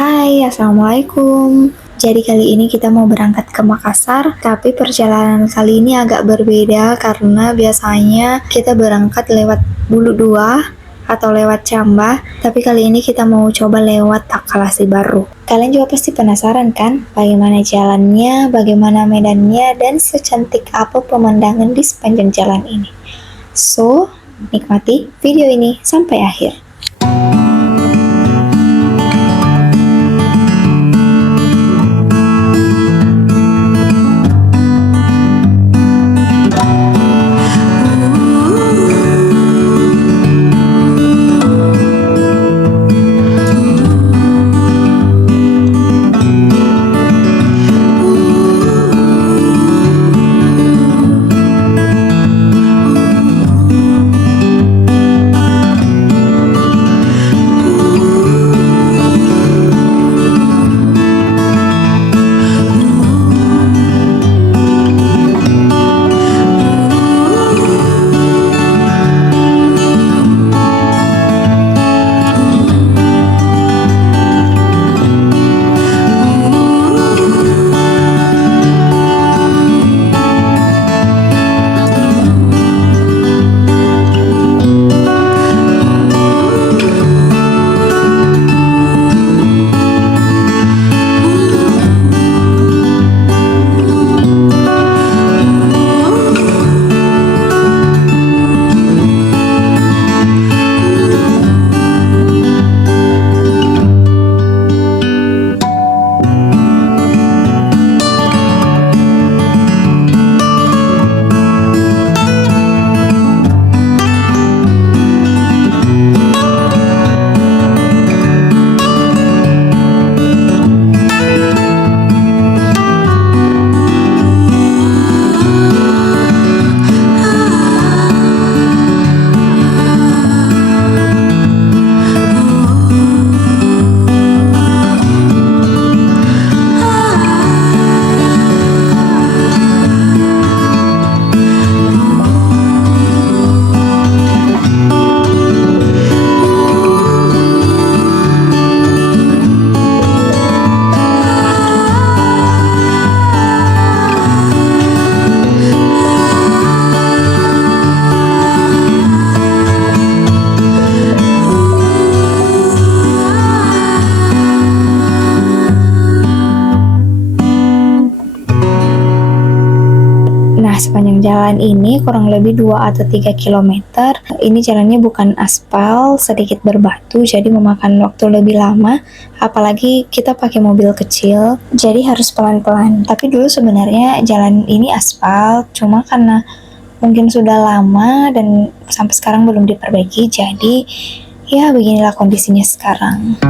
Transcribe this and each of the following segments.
Hai, Assalamualaikum. Jadi kali ini kita mau berangkat ke Makassar, tapi perjalanan kali ini agak berbeda karena biasanya kita berangkat lewat Bulu Dua atau lewat Camba, tapi kali ini kita mau coba lewat Takalasi Baru. Kalian juga pasti penasaran kan, bagaimana jalannya, bagaimana medannya, dan secantik apa pemandangan di sepanjang jalan ini. So, nikmati video ini sampai akhir. Nah, sepanjang jalan ini kurang lebih 2 atau 3 kilometer. Ini jalannya bukan aspal, sedikit berbatu, jadi memakan waktu lebih lama. Apalagi kita pakai mobil kecil, jadi harus pelan-pelan. Tapi dulu sebenarnya jalan ini aspal, cuma karena mungkin sudah lama dan sampai sekarang belum diperbaiki, jadi ya beginilah kondisinya sekarang.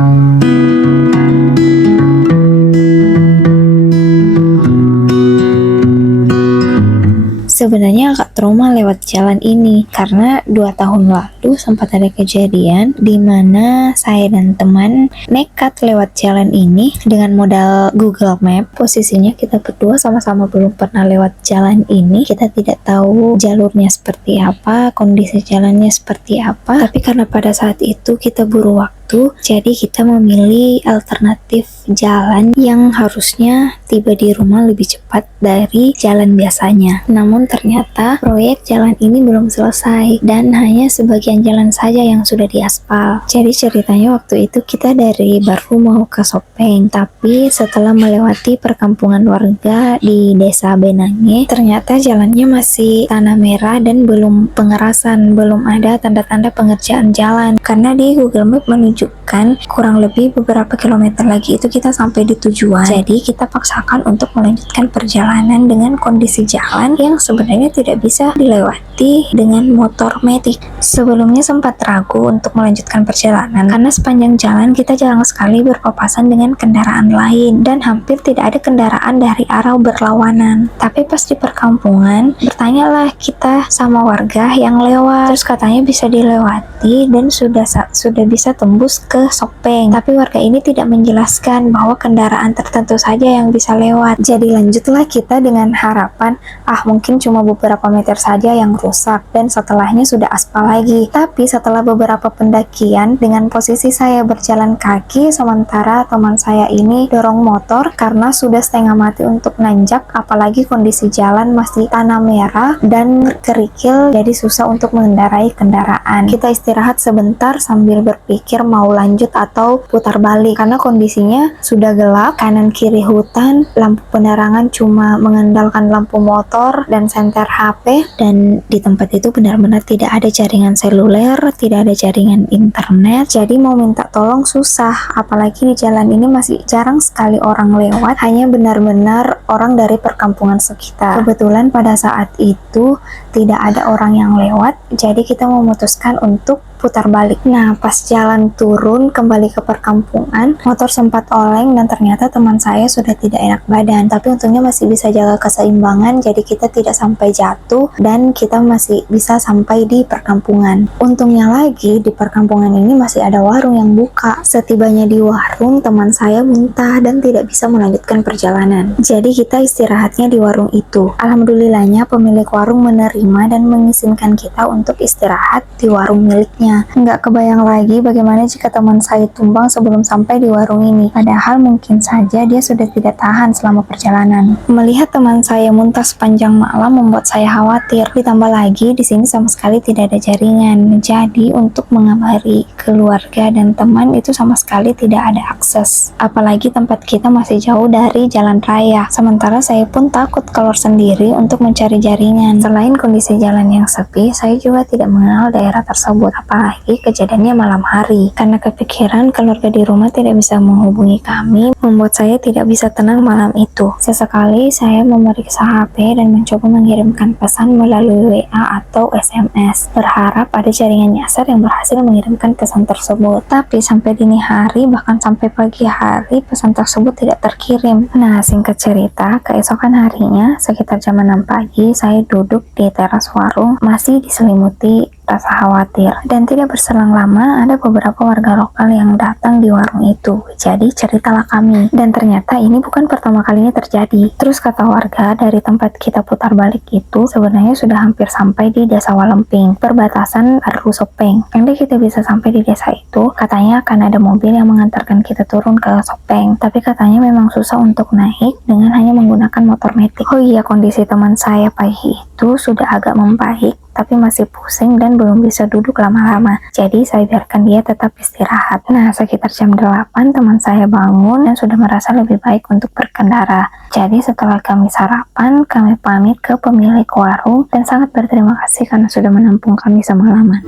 Sebenarnya agak trauma lewat jalan ini karena 2 tahun lalu sempat ada kejadian di mana saya dan teman nekat lewat jalan ini dengan modal Google Map. Posisinya kita berdua sama-sama belum pernah lewat jalan ini. Kita tidak tahu jalurnya seperti apa, kondisi jalannya seperti apa. Tapi karena pada saat itu kita buru waktu, jadi kita memilih alternatif jalan yang harusnya tiba di rumah lebih cepat dari jalan biasanya. Namun ternyata proyek jalan ini belum selesai dan hanya sebagian jalan saja yang sudah diaspal. Jadi ceritanya waktu itu kita dari Baru mau ke Sopeng, tapi setelah melewati perkampungan warga di Desa Benange, ternyata jalannya masih tanah merah dan belum pengerasan, belum ada tanda-tanda pengerjaan jalan. Karena di Google Map menunjukkan kurang lebih beberapa kilometer lagi itu kita sampai di tujuan. Jadi kita paksakan untuk melanjutkan perjalanan dengan kondisi jalan yang sebenarnya tidak bisa dilewati dengan motor matic. Sebelumnya sempat ragu untuk melanjutkan perjalanan karena sepanjang jalan kita jarang sekali berpapasan dengan kendaraan lain dan hampir tidak ada kendaraan dari arah berlawanan. Tapi pas di perkampungan, bertanyalah kita sama warga yang lewat, terus katanya bisa dilewati dan sudah bisa tembus khusus ke Sopeng. Tapi warga ini tidak menjelaskan bahwa kendaraan tertentu saja yang bisa lewat. Jadi lanjutlah kita dengan harapan, mungkin cuma beberapa meter saja yang rusak dan setelahnya sudah aspal lagi. Tapi setelah beberapa pendakian dengan posisi saya berjalan kaki, sementara teman saya ini dorong motor karena sudah setengah mati untuk nanjak, apalagi kondisi jalan masih tanah merah dan kerikil, jadi susah untuk mengendarai kendaraan. Kita istirahat sebentar sambil berpikir mau lanjut atau putar balik karena kondisinya sudah gelap, kanan kiri hutan, lampu penerangan cuma mengandalkan lampu motor dan senter HP, dan di tempat itu benar-benar tidak ada jaringan seluler, tidak ada jaringan internet, jadi mau minta tolong susah. Apalagi di jalan ini masih jarang sekali orang lewat, hanya benar-benar orang dari perkampungan sekitar. Kebetulan pada saat itu tidak ada orang yang lewat, jadi kita memutuskan untuk putar balik. Nah, pas jalan turun kembali ke perkampungan, motor sempat oleng dan ternyata teman saya sudah tidak enak badan. Tapi untungnya masih bisa jaga keseimbangan, jadi kita tidak sampai jatuh dan kita masih bisa sampai di perkampungan. Untungnya lagi di perkampungan ini masih ada warung yang buka. Setibanya di warung, teman saya muntah dan tidak bisa melanjutkan perjalanan. Jadi kita istirahatnya di warung itu. Alhamdulillahnya pemilik warung menerima dan mengizinkan kita untuk istirahat di warung miliknya. Nggak kebayang lagi bagaimana jika teman saya tumbang sebelum sampai di warung ini. Padahal mungkin saja dia sudah tidak tahan selama perjalanan. Melihat teman saya muntah sepanjang malam membuat saya khawatir. Ditambah lagi di sini sama sekali tidak ada jaringan. Jadi untuk mengabari keluarga dan teman itu sama sekali tidak ada akses. Apalagi tempat kita masih jauh dari jalan raya. Sementara saya pun takut keluar sendiri untuk mencari jaringan. Selain kondisi jalan yang sepi, saya juga tidak mengenal daerah tersebut. Apalagi kejadiannya malam hari. Karena kepikiran keluarga di rumah tidak bisa menghubungi kami, membuat saya tidak bisa tenang malam itu. Sesekali saya memeriksa HP dan mencoba mengirimkan pesan melalui WA atau SMS, berharap ada jaringan nyasar yang berhasil mengirimkan pesan tersebut. Tapi sampai dini hari, bahkan sampai pagi hari, pesan tersebut tidak terkirim. Nah, singkat cerita, keesokan harinya, sekitar jam 6 pagi, saya duduk di teras warung, masih diselimuti rasa khawatir. Dan tidak berselang lama, ada beberapa warga lokal yang datang di warung itu. Jadi ceritalah kami. Dan ternyata ini bukan pertama kalinya terjadi. Terus kata warga, dari tempat kita putar balik itu sebenarnya sudah hampir sampai di desa Walemping, perbatasan Aru Sopeng. Andai kita bisa sampai di desa itu, katanya akan ada mobil yang mengantarkan kita turun ke Sopeng. Tapi katanya memang susah untuk naik dengan hanya menggunakan motor metik. Oh iya, kondisi teman saya pagi itu sudah agak membaik, tapi masih pusing dan belum bisa duduk lama-lama. Jadi saya biarkan dia tetap istirahat. Nah, sekitar jam 8 teman saya bangun dan sudah merasa lebih baik untuk berkendara. Jadi setelah kami sarapan, kami pamit ke pemilik warung dan sangat berterima kasih karena sudah menampung kami semalaman.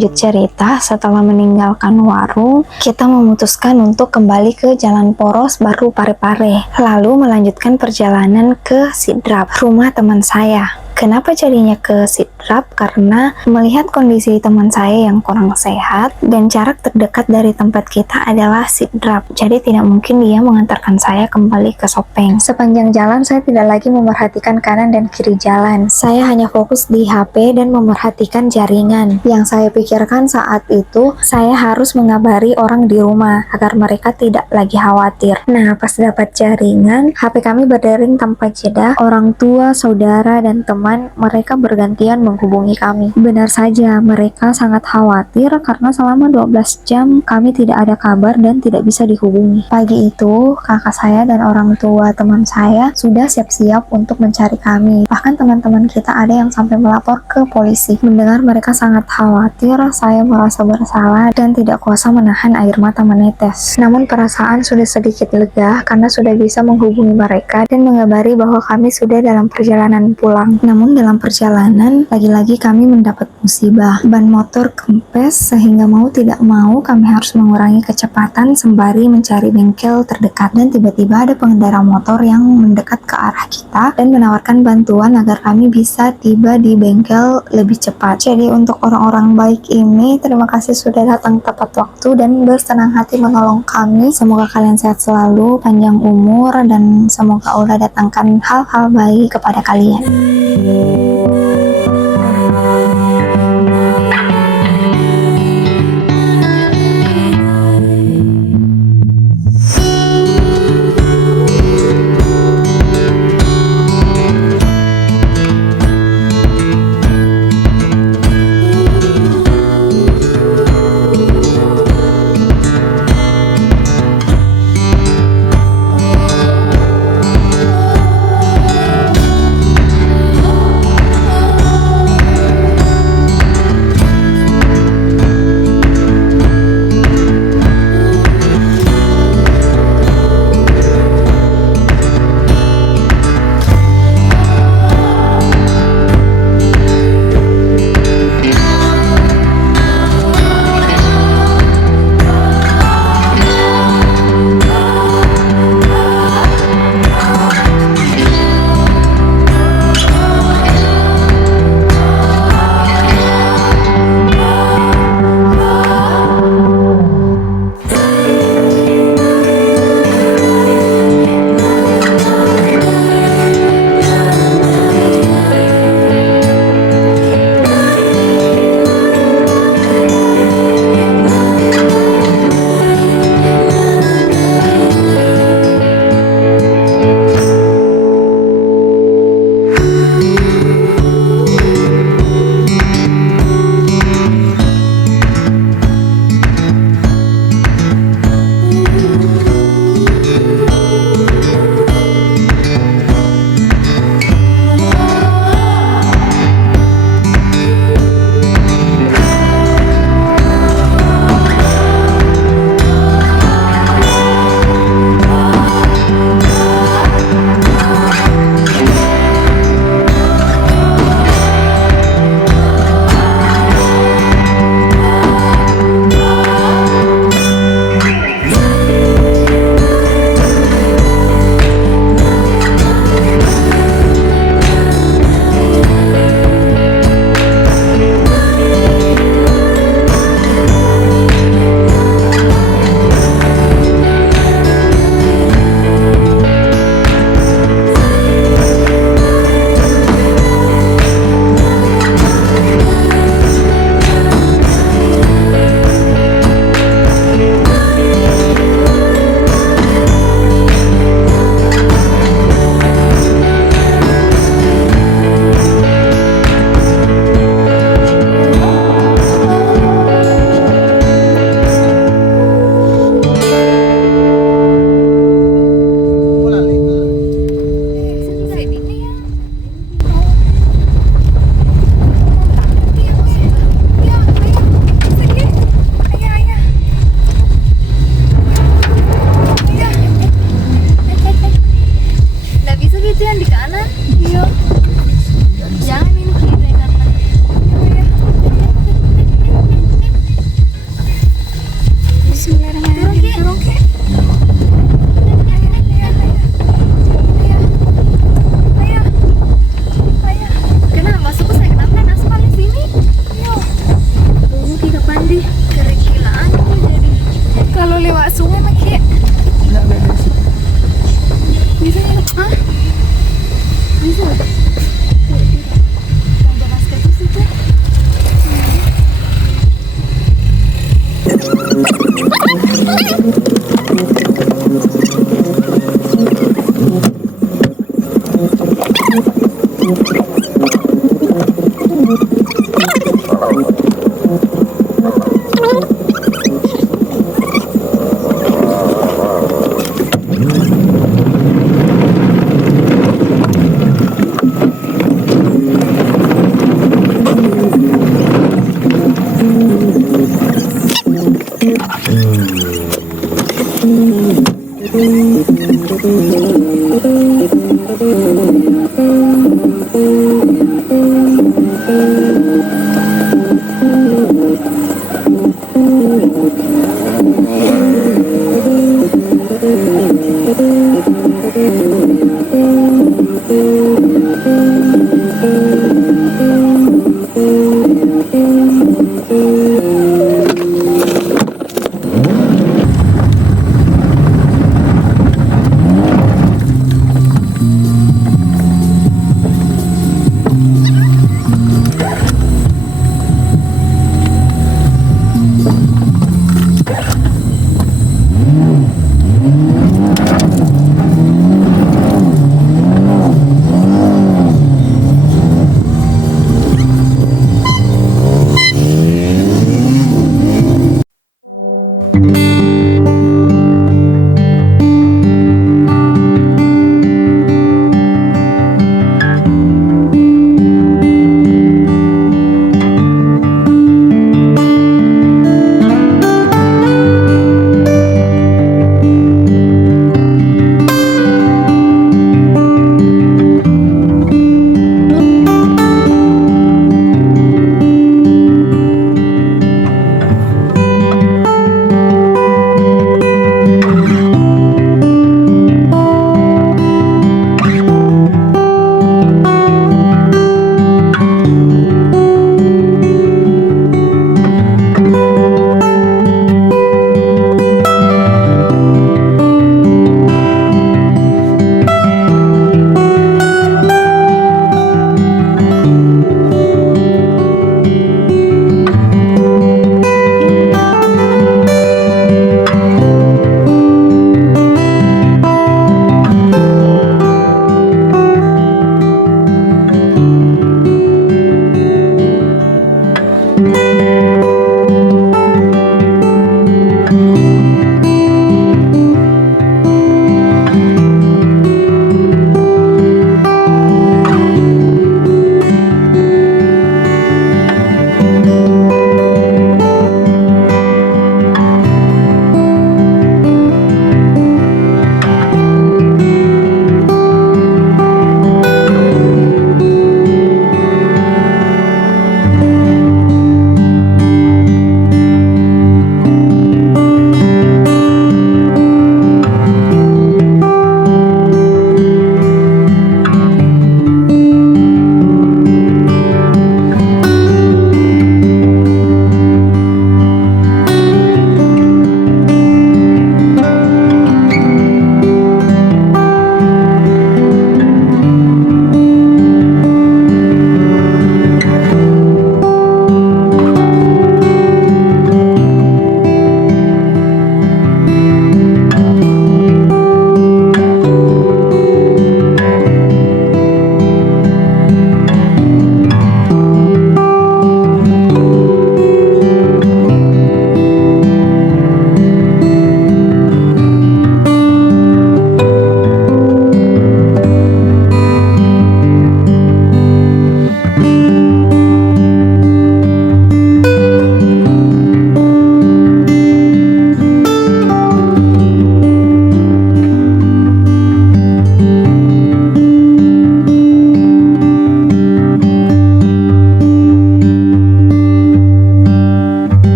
Lanjut cerita, setelah meninggalkan warung, kita memutuskan untuk kembali ke Jalan Poros baru Parepare, lalu melanjutkan perjalanan ke Sidrap, rumah teman saya. Kenapa jadinya ke Sidrap? Karena melihat kondisi teman saya yang kurang sehat dan jarak terdekat dari tempat kita adalah Sidrap. Jadi tidak mungkin dia mengantarkan saya kembali ke Sopeng. Sepanjang jalan saya tidak lagi memerhatikan kanan dan kiri jalan. Saya hanya fokus di HP dan memerhatikan jaringan. Yang saya pikirkan saat itu, saya harus mengabari orang di rumah agar mereka tidak lagi khawatir. Nah, pas dapat jaringan, HP kami berdering tanpa jeda. Orang tua, saudara, dan teman mereka bergantian menghubungi kami. Benar saja, mereka sangat khawatir karena selama 12 jam kami tidak ada kabar dan tidak bisa dihubungi. Pagi itu, kakak saya dan orang tua teman saya sudah siap-siap untuk mencari kami. Bahkan teman-teman kita ada yang sampai melapor ke polisi. Mendengar mereka sangat khawatir, saya merasa bersalah dan tidak kuasa menahan air mata menetes. Namun perasaan sudah sedikit lega karena sudah bisa menghubungi mereka dan mengabari bahwa kami sudah dalam perjalanan pulang. Namun dalam perjalanan, lagi-lagi kami mendapat musibah. Ban motor kempes sehingga mau tidak mau kami harus mengurangi kecepatan sembari mencari bengkel terdekat. Dan tiba-tiba ada pengendara motor yang mendekat ke arah kita dan menawarkan bantuan agar kami bisa tiba di bengkel lebih cepat. Jadi untuk orang-orang baik ini, terima kasih sudah datang tepat waktu dan bersenang hati menolong kami. Semoga kalian sehat selalu, panjang umur, dan semoga Allah datangkan hal-hal baik kepada kalian.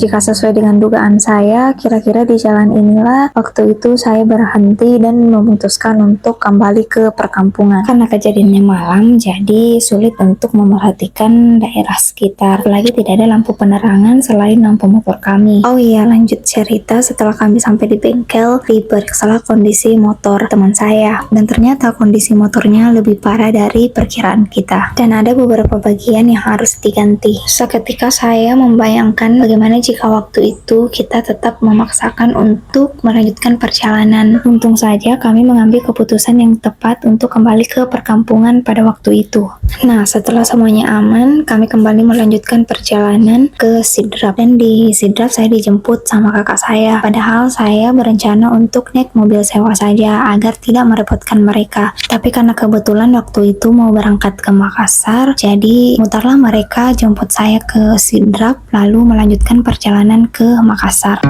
jika sesuai dengan dugaan saya, kira-kira di jalan inilah waktu itu saya berhenti dan memutuskan untuk kembali ke perkampungan. Karena kejadiannya malam, jadi sulit untuk memerhatikan daerah sekitar. Apalagi tidak ada lampu penerangan selain lampu motor kami. Oh iya, lanjut cerita, setelah kami sampai di bengkel, diperiksalah kondisi motor teman saya. Dan ternyata kondisi motornya lebih parah dari perkiraan kita. Dan ada beberapa bagian yang harus diganti. Seketika saya membayangkan bagaimana jika waktu itu kita tetap memaksakan untuk melanjutkan perjalanan. Untung saja kami mengambil keputusan yang tepat untuk kembali ke perkampungan pada waktu itu. Nah, setelah semuanya aman, kami kembali melanjutkan perjalanan ke Sidrap. Dan di Sidrap saya dijemput sama kakak saya. Padahal saya berencana untuk naik mobil sewa saja agar tidak merepotkan mereka. Tapi karena kebetulan waktu itu mau berangkat ke Makassar, jadi mutarlah mereka jemput saya ke Sidrap lalu melanjutkan perjalanan ke Makassar.